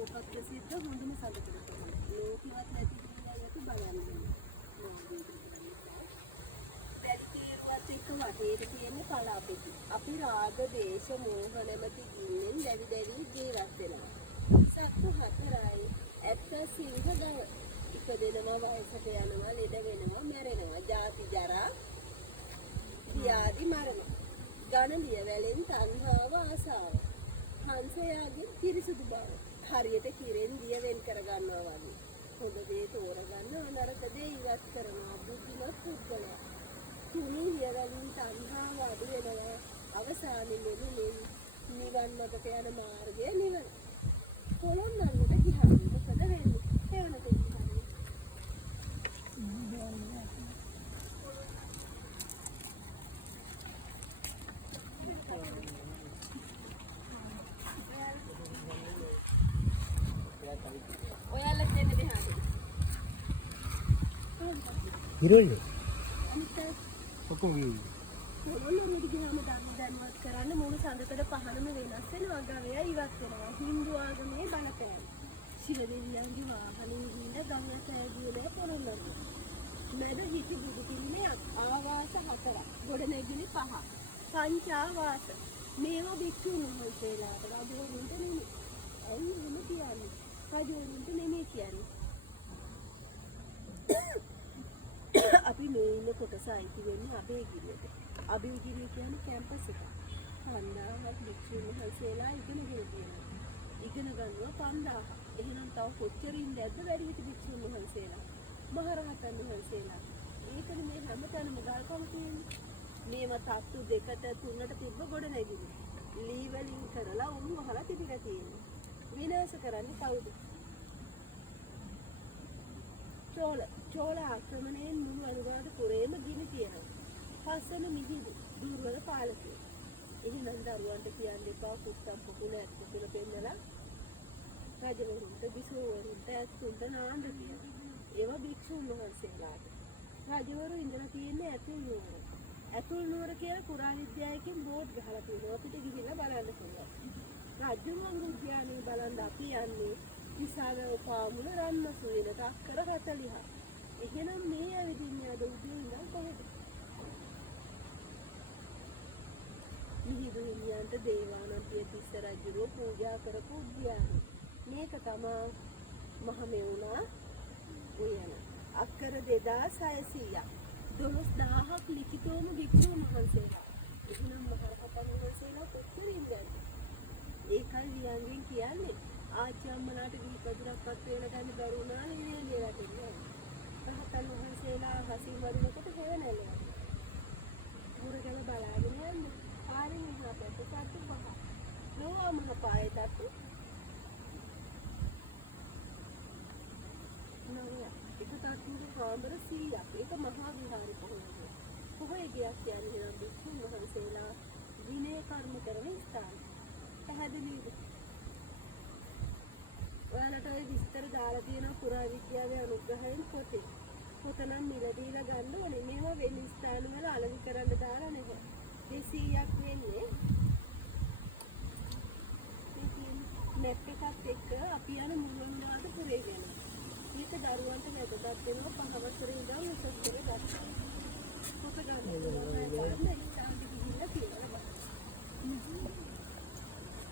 ලෝක ප්‍රසිද්ධ හොඳම සඳකඩ තමයි. ලෝකෙවත් නැති දෙයක් බලන්න. වැලිතේරුවත් එක්ක වටේට තියෙන කලාපෙති. අපි රාග, දේශ, මෝහ නැමැති ගින්නෙන් දැවි දැවි ජීවත් වෙනවා. සත්තු හතරයි. ඇත්ත සිංහ ගව. ඉපදෙනවා, වයසට යනවා, ලෙඩ වෙනවා, මැරෙනවා. ජාති ජරා, ව්‍යාධි මරණ. ගණලිය වැලෙන් තණ්හාව ආසාව. හංසයාගේ පිරිසුදු බව. හරියට කිරෙන් දිය වෙන් කර ගන්නවා වගේ. හොඳ දේ තෝරගන්නවා, නරක දේ ඉවත් කරනවා. බුද්ධිමත් පුද්ගලයා. තුනී වියවලින් තණ්හාව අඩු වෙනවා. අවසානයේ නිවන් මඟට යන මාර්ගය නිවන. කොළොන්නට ගියාම මොකද වෙන්නේ? හේවනට ගියාම. ඔයාලා දෙන්න බෑ. ඉරෝල්ලේ ඔක්කොම කොළොන්නට ගියාම දැනුවත් කරන්න මුළු සඳකඩ පහනම වෙනස් වෙනවා. ගවයා ඉවත් වෙනවා. හින්දු ආගමේ බලපෑම. ශිව දෙවියන්ගේ වාහනේ හිඳ ගවයා සෑදියේ කොළොන්නට. මැද හිටි බුදු පිළිමයක්. ආවාස 4ක්. ගොඩනැගිලි 5ක්. පංචාවාස. මේවා භික්ෂුන් වහන්සේලාට රජවරුන්ට නෙමෙයි. ඇයි එහෙම කියන්නේ? රජවරුන්ට නෙමෙයි කියන්නේ. අපි මේ ඉන්න කොටස අයිති වෙන්නේ අබේගිරියට. අබේගිරිය කියන්නේ කැම්පස් එක. 5000ක් භික්ෂුන් වහන්සේලා ඉගෙන ගන්නවා. ඉගෙන ගන්නවා 5000. එහෙනම් තව කොච්චර ඉන්නේ නැද්ද වැඩි හිටි භික්ෂුන් වහන්සේලා? මහරහතන් වහන්සේලා. ඒකනේ මේ හැමතැනම ගල්කම තියෙන්නේ. මේවා තත්තු 2ට 3ට තිබ්බ ගොඩ නැගිලි. ලී වලින් කරලා උන් වහලා තිබිලා තියෙන්නේ. විනාශ කරන්නේ කවුද? චෝල ආක්‍රමණයෙන් මුළු අනුරාධපුරේම ගිනි තියෙනවා. පස්සන මිහිදු දුර්වල පාලකයෝ. එහෙනම් දරුවන්ට කියන්න එපා කුත්තම් පුකුල ඇත්ත කියලා පෙන්නලා රජවරුන්ට බිසෝවරුන්ට ඇත්තුන්ට නාන්න කියලා. ඒවා භික්ෂුන් වහන්සේලාට. රජවරු ඉඳලා තියෙන්නේ ඇතුල් නුවර. ඇතුල් නුවර කියලා පුරාවිද්‍යාවකින් බෝඩ් ගහලා තියෙනවා. අපිට ගිහිල්ලා බලන්න පුළුවන්. රජුරුවන් උද්‍යානයේ බලන්න අපි යන්නේ විසාගම පාමුල රන්මසුවිලට අක්කර 40. එහෙනම් මේ ඇවිදින්නේ අද උදේ ඉඳන් කොහෙද? මිහිඳු හිමියන්ට දේවානම්පිය තිස්ස රජුරෝ පූජා කරපු උද්‍යානය. මේක තමයි මහමෙවුනා උයන. අක්කර 2600ක්. 12000ක් ලිඛිතවම භික්ෂුන් වහන්සේලා. එහෙනම් මහරහතන් වහන්සේලා කොච්චර ඉන්නද? ඒකයි වියන්ගෙන් කියන්නේ ආච්චම්මලාට දීපදුරක්වත් වේල ගන්න බැරුණා නේ නේලට ඉන්නේ. රහතන් වහන්සේලා හසින් වදිනකොට හේවනැල්ලේ. මුරගල බලාගෙන යන්නේ. ආරින් ඉහලා පැත්තට පහ. ලෝවා මහ පායේ තට්ටු. නෑ. ඒක තට්ටුවේ කාමර 100ක්. ඒක මහා විහාරේ පොහොය. පොහොය ගියක් කියන්නේ නම් භික්ෂුන් වහන්සේලා විනය කර්ම කරන ස්ථාන. පැහැදිලිද? ඔයාලට ඔය විස්තර දාලා තියෙනවා පුරාවිද්‍යාවේ අනුග්‍රහයෙන් පොතේ. පොත නම් මිලදීලා ගන්න ඕනේ. මේවා වෙන ස්ථාන වල අලෙවි කරන්න දාලා නැහැ. 200ක් වෙන්නේ. මේක මැප් එකත් එක්ක අපි යන මුල්වන්නාද